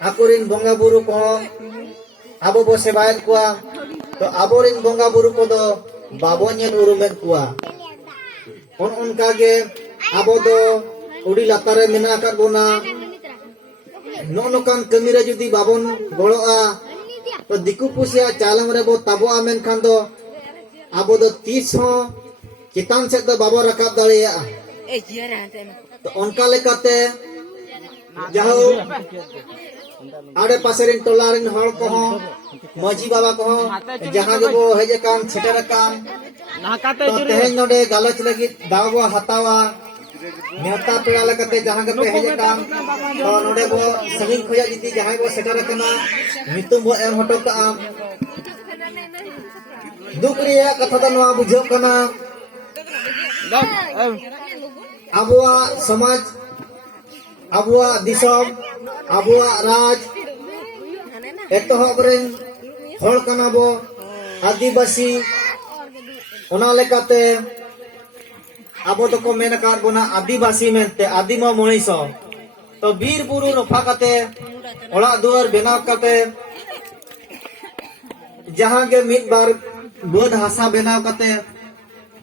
आकुरिन बंगा बुरु को आबो बो सेवायत कुआ तो आबोरिन बंगा बुरु को दो बाबो नेल उरुमेत कुआ उनका के आबो दो उड़ी लातारे मेना कर बोना नोनोकान कमी रे जुदी बाबोन गड़ोआ तो दिकु पुसिया चालम रे बो ताबो आमेन खान दो आबो दो 30 हो चितान से दो बाबो रकाब दाड़िया तो उनका लेकाते जाओ आड़े पासेरिन टोलारिन हड़ को हो मजी बाबा को हो जहां के बो हेजे कान सेटर कान तो तेहेन नोडे गालच लगी दावो हतावा नेता पेड़ा लेकाते जहां के पे हेजे कान तो नोडे बो सगिन खोया जिति जहां बो सेटर कना मितुम बो एम हटो का दुख रिया कथा द नवा बुझो कना आबुआ समाज आबुआ दिसम आबुआ राज एतोहबरेन हड़ कना बो आदिवासी ओना लेकाते आबो तो को मेन कार बोना आदिवासी मेनते आदिमा मणिसो तो बीर बुरु रफा काते ओड़ा दुआर बेनाव काते जहां के मिद बार बोध हासा बेनाव काते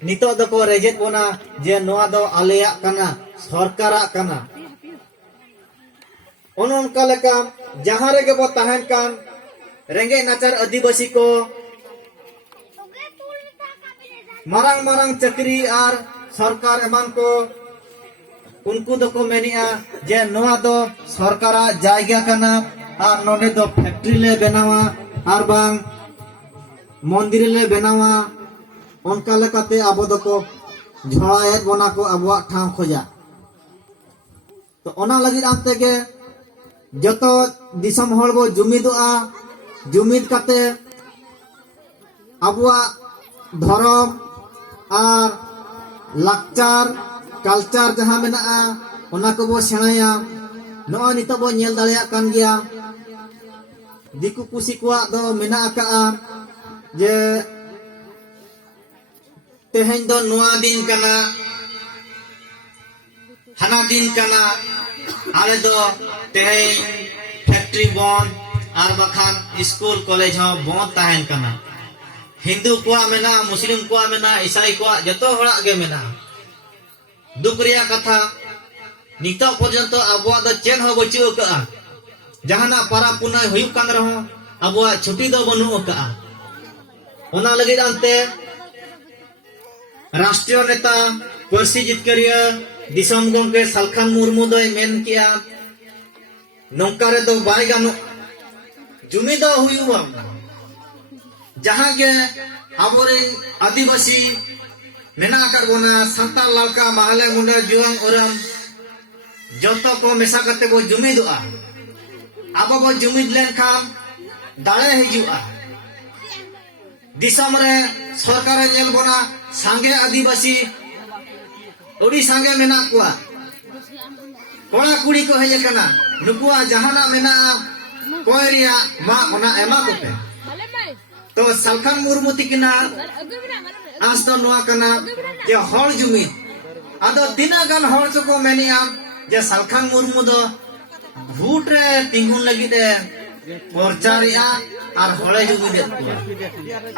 नितो दको रेजेत बोना जे नोआ दो आलेया कना सरकारा कना उनका लेका जहां रे बो तहन कान रेंगे नाचार आदिवासी को मारंग मारंग चक्री और सरकार एमान को उनको दको मेनिया जे नोआ दो सरकारा जायगा कना और नोडे दो फैक्ट्री ले बनावा और बांग मंदिर ले बनावा उनका लेकाते आबो दको झड़ायत बना को आबुआ ठाव खोजा तो ओना लगी आते के जतो दिसम हड़ बो जुमिदोआ जुमिद काते आबुआ धर्म और लाकचार कल्चर जहां मेना ओना को बो सेणाया नो नितो बो नेल दाड़िया कान गया दिकु पुसी कुआ दो मेना का जे तेहेन दो नोआ दिन कना हाना दिन कना आले दो तेहेन फैक्ट्री बंद और बखान स्कूल कॉलेज हो बंद ताहेन कना हिंदू को मेना मुस्लिम को मेना ईसाई को जतो हड़ा के मेना दुख रिया कथा नितो पर्यंत आबुआ दो चेन हो बचु का जहाना पारा पुनाय हुयु कान रहो आबुआ छुट्टी दो बनु का ओना लगी जानते राष्ट्रीय नेता पर्सी जितकरिया दिसम गंके सालखान मुर्मू दोय मेन किया नौका रे दो बाय गानो जुमी दो हुयुआ जहां के आबोरे आदिवासी मेना कर बोना संताल लालका महले मुंडा जुआंग ओरम जतो को मेसा करते बो जुमिदोआ आबो बो जुमिद लेन खान दाड़े हिजुआ दिसम रे सरकार नेल बोना सांगे आदिवासी ओडी सांगे मेना कुआ कोड़ा कुड़ी को हेजे कना नुकुआ जहाना मेना कोयरिया मा ओना एमा कोपे तो सालखान मुर्मू तिकिना आस दो नोआ कना जे हड़ जुमिद आदो तिना गान हड़ को मेनिया जे सालखान मुर्मू दो भूट रे तिंगुन लगी दे प्रचारिया और हड़े जुमिद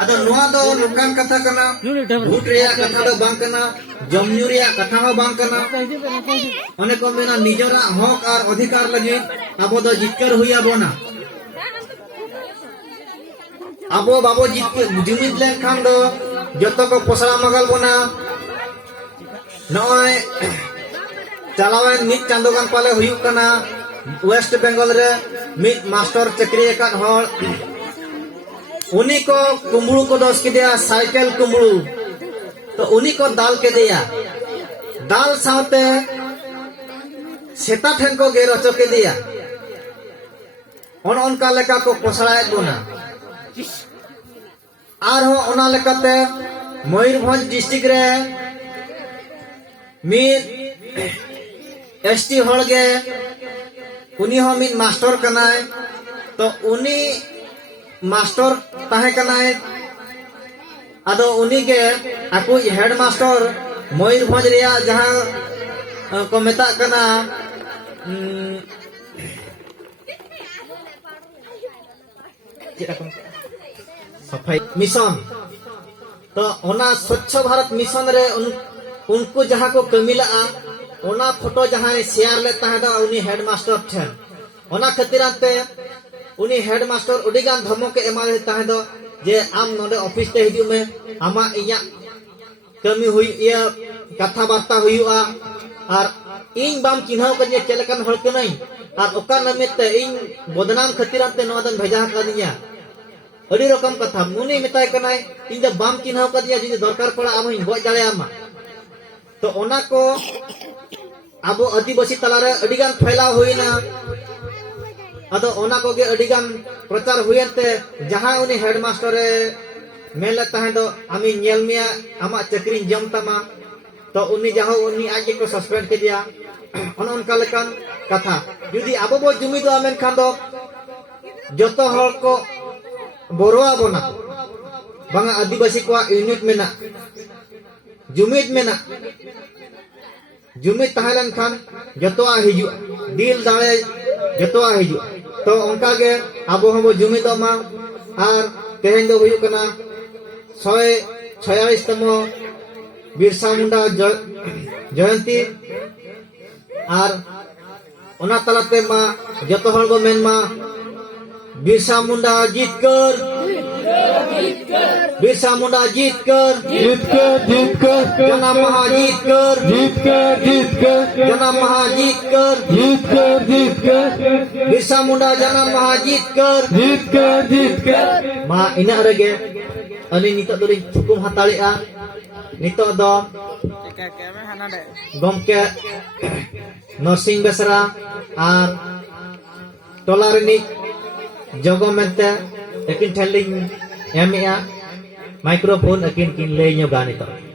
आदो नोआ दो नुकान कथा कना भूट रे कथा दो बांग कना जमन्यू रे कथा हो बांग कना ओने को मेना निजरा हक और अधिकार लगी आबो दो जितकर हुइया बोना आबो बाबो जुमिद लेन खान दो जतो को पोसड़ा मगल बोना नय चलावन मिद चांदो गान पाले हुयु कना वेस्ट बेंगल रे मिद मास्टर चक्री का हड़ उन्हीं को कुंबड़ू को दोष के दिया साइकिल कुंबड़ू तो उन्हीं को दाल के दिया दाल साथे सेता ठेन को गेर अचो के दिया उनका लेका को पोसड़ा बोना और ओना लेकाते मयूरभंज डिस्ट्रिक्ट रे मिद एसटी हड़ गे उनी हो मिद मास्टर कनाय तो उनी मास्टर ताहे कनाय आदो उनी के आकु हेड मास्टर मयूरभंज रिया जहां को मेता कना सफाई मिशन तो ओना स्वच्छ भारत मिशन रे उनको जहाँ को कमिला ओना फोटो जहाँ शेयर लेता है तो उन्हीं हेडमास्टर ठेन ओना खतिराते उन्हीं हेडमास्टर उड़ीगान धमक के एमा देता है तो जे आम नोडे ऑफिस ते हिजू में आमा इया कमी हुई या कथा वार्ता हुआ और इन बाम चिन्हाव करिए चलकन हड़ के नहीं और ओका नमित इन बदनाम खतिराते नोदन भेजा कदिया अड़ी रकम कथा मुनी मिताय कनाय इन द बाम चिन्हाव कदिया जुदी दरकार पड़ा आम इन गज दाड़े आमा तो ओना को आबो आदिवासी तलारे अडिगान फैलाव हुईना अदो ओना को गे अडिगान प्रचार हुयनते जहां उनी हेडमास्टर मेन लेता है तो आमी नेल मिया आमा चक्री जम तमा तो उनी जहां उनी आज को सस्पेंड के दिया ओन उनका लेकान कथा जुदी आबो बो जुमी दो आमेन खान दो जतो हर को बोरोआ बोना बांगा आदिवासी को यूनिट में ना जुमिद में ना जुमिद ताहलन खान जतोआ हिजु डील दाड़े जतोआ हिजु तो उनका के आबो हम जुमिद मा और तेहेन दो हुयु कना 146तम बिरसा मुंडा जयंती और ओना तलाते मा जतो हर गो मेन मा बिरसा मुंडा जीतकर बिरसा मुंडा जीतकर जना महा जीतकर जना महा जीतकर बिरसा मुंडा जना महा जीतकर मा इना रगे अली नितो दो चुकुम हताड़ेआ नितो दो गमके नरसिंह बेसरा और टोला रिनिक जगो मेंते एकिन ठेलिंग एमिया माइक्रोफोन अकिन किन ले ᱧᱚᱜᱟ नितो